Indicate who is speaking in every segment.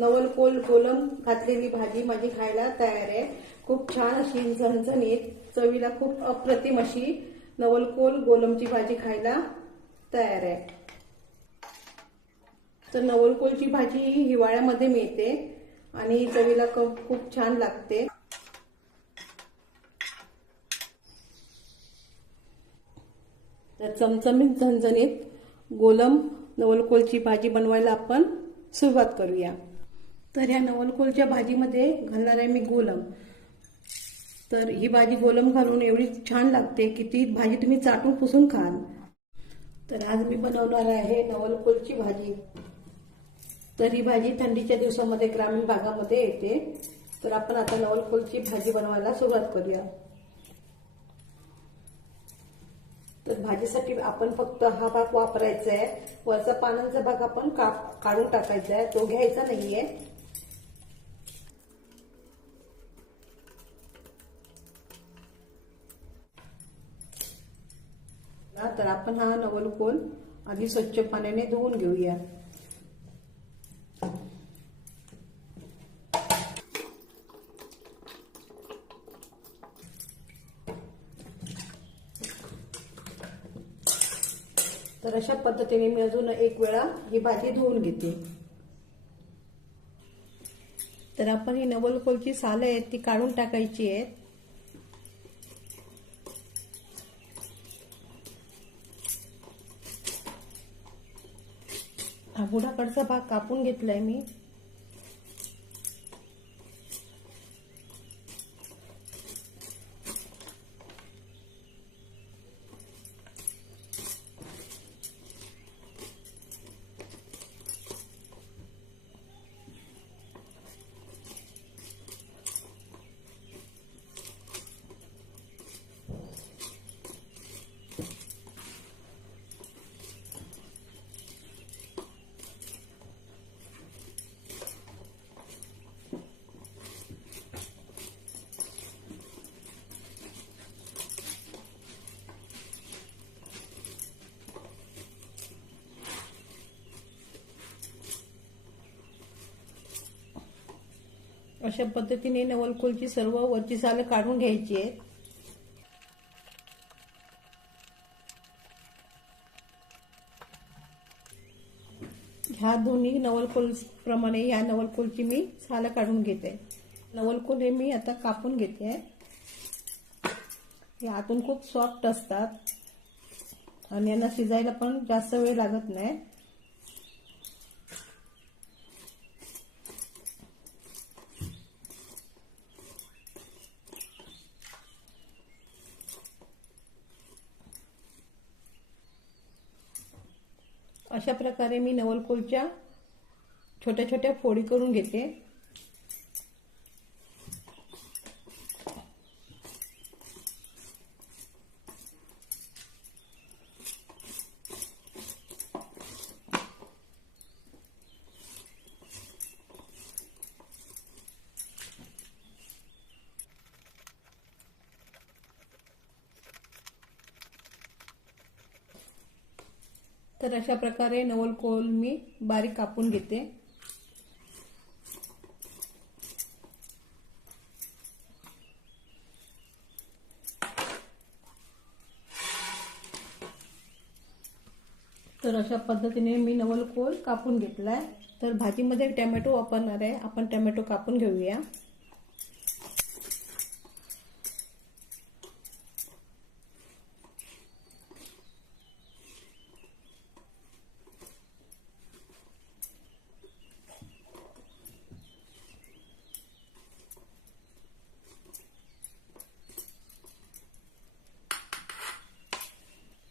Speaker 1: नवलकोल कोलम घातलेली भाजी माझी खायला तयार आहे. खूप छान अशी झणझणीत चवीला खूप अप्रतिम अशी नवलकोल गोलमची भाजी खायला तयार आहे. तर नवलकोलची भाजी ही हिवाळ्यामध्ये मिळते आणि चवीला क- खूप छान लागते. तर चमचमीत झणझणीत गोलम नवलकोलची भाजी बनवायला आपण सुरुवात करूया. तर या नवलकोलच्या भाजीमध्ये घालणार आहे मी गोलम. तर ही भाजी गोलम घालून एवढी छान लागते की ती भाजी तुम्ही चाटून पुसून खाल. तर आज मी बनवणार आहे नवलकोलची भाजी. तर ही भाजी थंडीच्या दिवसामध्ये ग्रामीण भागामध्ये येते. तर आपण आता नवलकोलची भाजी बनवायला सुरुवात करूया. तर भाजीसाठी आपण फक्त हा भाग वापरायचा आहे. वरचा पानांचा भाग आपण का- काढून टाकायचा आहे. तो घ्यायचा नाहीये. ना, तर आपण हा नवलकोल आधी स्वच्छ पाण्याने धुवून घेऊया. तर अशा पद्धतीने मी अजून एक वेळा ही भाजी धुवून घेते. तर आपण ही नवलकोलची सालं आहेत ती काढून टाकायची आहेत. हा भाग कापून घेतलाय मी. अशा पद्धतीने नवलकोलची सर्व वरची सालं काढून घ्यायची आहेत. ह्या दोन्ही नवलकोल प्रमाणे ह्या नवलकोलची मी सालं काढून घेते. नवलकोल हे मी आता कापून घेते. हे आतून खूप सॉफ्ट असतात. आणि यांना शिजायला पण जास्त वेळ लागत नाही. अशा प्रकारे मी नवलकोलच्या छोट्या छोट्या फोडी करून घेते. तर अशा प्रकारे नवलकोल मी बारीक कापून घेते. तर अशा पद्धतीने मी नवलकोल कापून घेतलाय. तर भाजीमध्ये टॅमॅटो वापरणार आहे. आपण टॅमॅटो कापून घेऊया.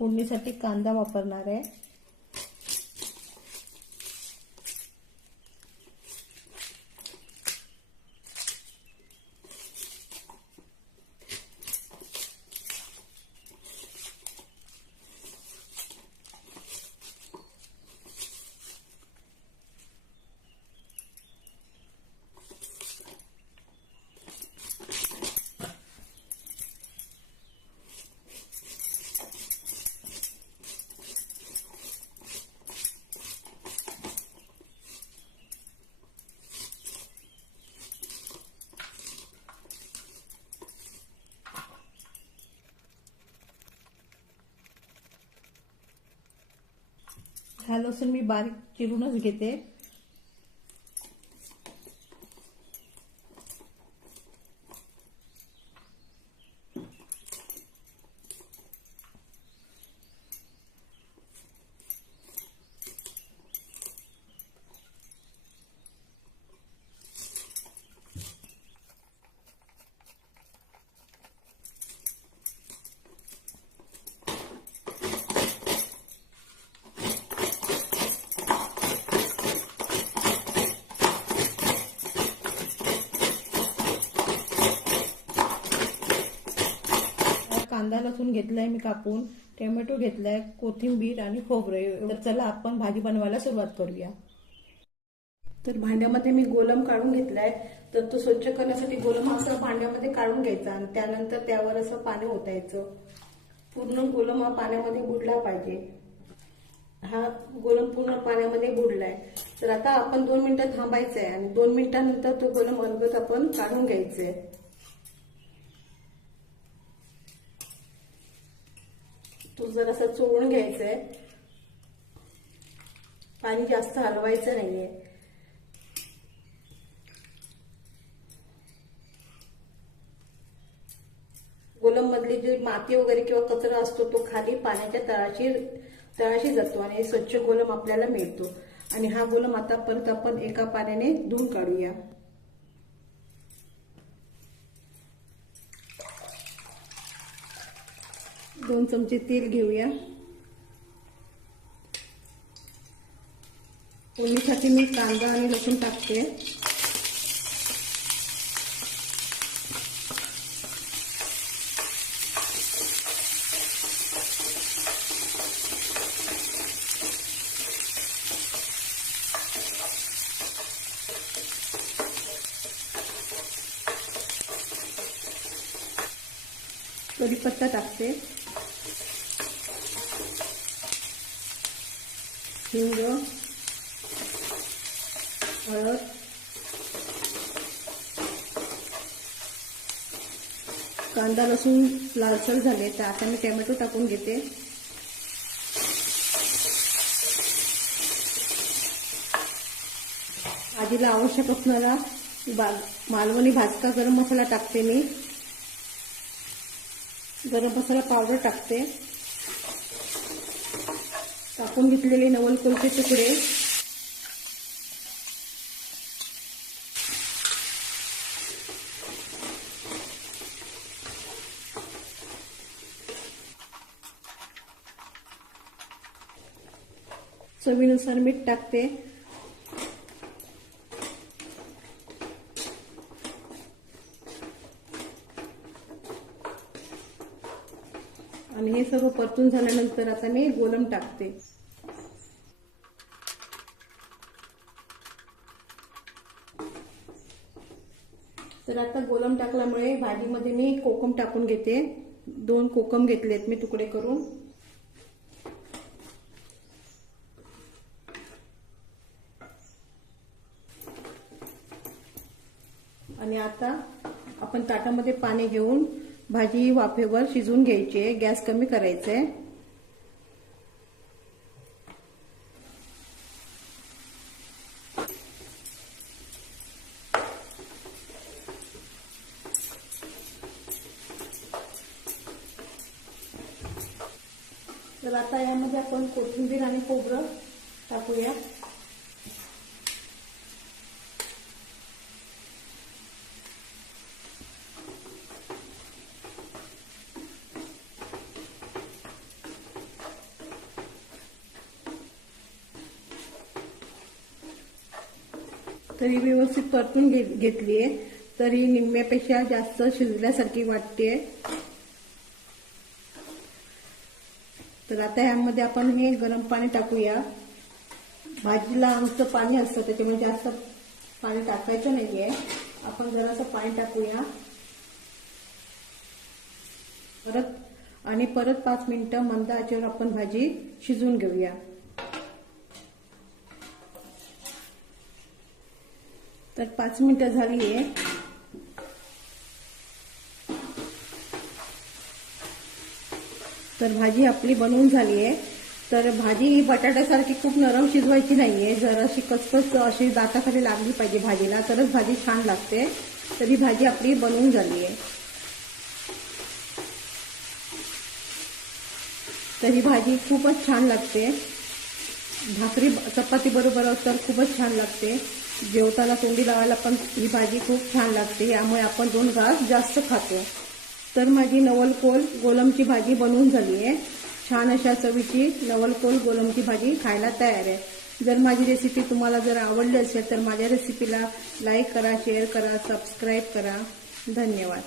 Speaker 1: फोडणीसाठी कांदा वापरणार आहे. हा लसूण मी बारीक चिरूनच घेते. कांदा लसूण घेतलाय मी कापून टोमॅटो घेतलाय कोथिंबीर आणि खोबरं. तर चला आपण भाजी बनवायला सुरुवात करूया. तर भांड्यामध्ये मी गोलम काढून घेतलाय. तर तो स्वच्छ करण्यासाठी गोलम असं भांड्यामध्ये काढून घ्यायचा आणि त्यानंतर त्यावर असं पाणी ओतायचं. पूर्ण गोलम हा पाण्यामध्ये बुडला पाहिजे. हा गोलम पूर्ण पाण्यामध्ये बुडलाय. तर आता आपण दोन मिनिटं थांबायचंय आणि दोन मिनिटानंतर तो गोलम अलगत आपण काढून घ्यायचंय. तो जरासा चोळून घ्यायचंय पाणी जास्त हलवायचं नाहीये. गोलम मधली जी माती वगैरे किंवा कचरा असतो तो खाली पाण्याच्या तळाशी तळाशी जातो आणि स्वच्छ गोलम आपल्याला मिळतो. आणि हा गोलम आता परत आपण एका पाण्याने धुवून काढूया. दोन चमचे तेल घेऊया. फोडणीसाठी मी कांदा आणि लसूण टाकते. कढीपत्ता टाकते. हिंग हळद कांदा लसूण लालसर झाले तर आता मी टोमॅटो टाकून घेते. आधीला आवश्यक असणारा मालवणी भाजका गरम मसाला टाकते मी. गरम मसाला पावडर टाकते. कापून घेतलेले नवलकोलचे तुकडे. चवीनुसार मीठ टाकते. आणि हे सर्व परतून झाल्यानंतर आता मी गोलम टाकते. तर आता गोलम टाकल्यामुळे भाजीमध्ये मी कोकम टाकून घेते. दोन कोकम घेतलेत मी तुकडे करून. आणि आता आपण ताटामध्ये पाणी घेऊन भाजी वाफेवर शिजवून घ्यायची आहे. गॅस कमी करायचा आहे तर आता यामध्ये आपण कोथिंबीर आणि खोबरं टाकूया. तरी व्यवस्थित परतून घेतलीये. तरी निम्म्यापेक्षा जास्त शिजल्यासारखी वाटते तर आता ह्यामध्ये आपण हे गरम पाणी टाकूया. भाजीला आमचं पाणी असतं त्याच्यामुळे जास्त पाणी टाकायचं नाहीये. आपण जरासं पाणी टाकूया. परत आणि परत पाच मिनिटं मंद आचेवर आपण भाजी शिजवून घेऊया. तर पाच मिनिटं झाली आहे तर भाजी आपली बनवून झाली आहे. तर भाजी ही बटाट्यासारखी खूप नरम शिजवायची नाहीये. जर अशी कचकच अशी दाताखाली लागली पाहिजे भाजीला तरच भाजी छान लागते. तरी भाजी आपली बनवून झाली आहे. तर ही भाजी खूपच छान लागते. भाकरी चपाती बरोबर तर खूपच छान लागते. जेवताना तोंडी लावायला पण ही भाजी खूप छान लागते. यामुळे आपण दोन घास जास्त खातो. तर माझी नवलकोल गोलमची भाजी बनवून झाली आहे. छान अशा चवीची नवलकोल गोलमची भाजी खायला तयार आहे. जर माझी रेसिपी तुम्हाला जर आवडली असेल तर माझ्या रेसिपीला लाईक करा शेअर करा सबस्क्राईब करा. धन्यवाद.